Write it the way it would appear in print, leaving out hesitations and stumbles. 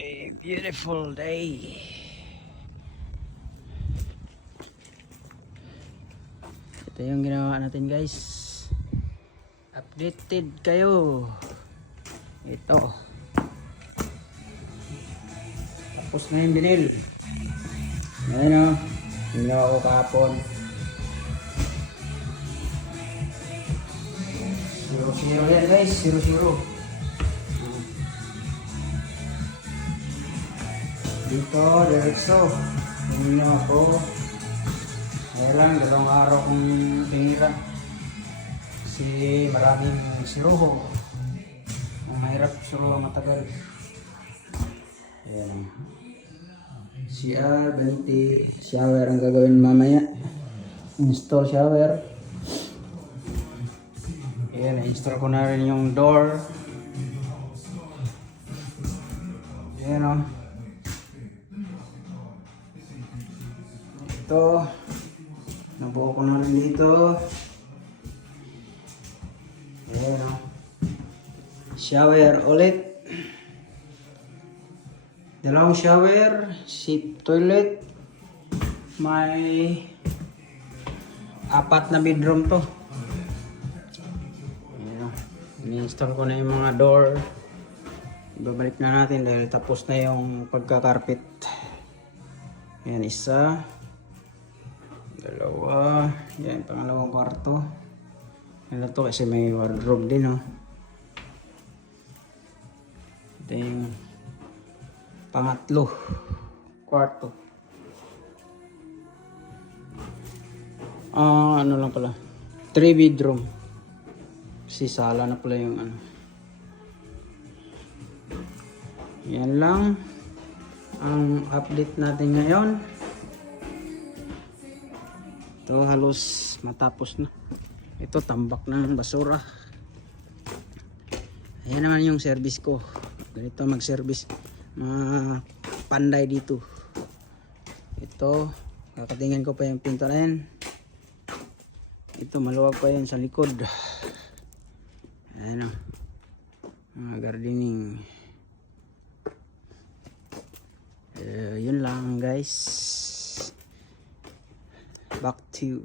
a beautiful day. Ito yung ginawa natin, guys. Updated kayo. Ito. Tapos na yung binil. Ayan o. Ginawa ko kahapon. 0-0 yan, guys. 0-0. Dito, diretso. Hindi na ako. Ngayon, 2 araw kong pinira. Kasi maraming siruho. Ang mahirap siruho matagal. Ayan. CR20 shower ang gagawin mamaya. Install shower. Ayan, install ko na rin yung door. Ayan o. Ito, nabuo ko na rin dito. Ayan o. Shower ulit. Dalawang shower, seat toilet. May 4 na bedroom to. Ayan o. Ini-install ko na yung mga door. Ibabalik na natin dahil tapos na yung pagkakarpet. Ayan, isa. Dalawa. Yan, pangalawang kwarto. Ano to kasi may wardrobe din, oh. Ito yung pangatlo kwarto. Ano lang pala. 3 bedroom. Si sala na pala yung ano. Yan lang ang update natin ngayon. Ito halos matapos na. Ito tambak na ng basura. Ayan naman yung service ko. Ganito mag-service. Panday dito. Ito kakatingin ko pa yung pinto na yan. Ito maluwag pa yan sa likod. Ayan o. Mga gardening. Yun lang, guys. Back to you.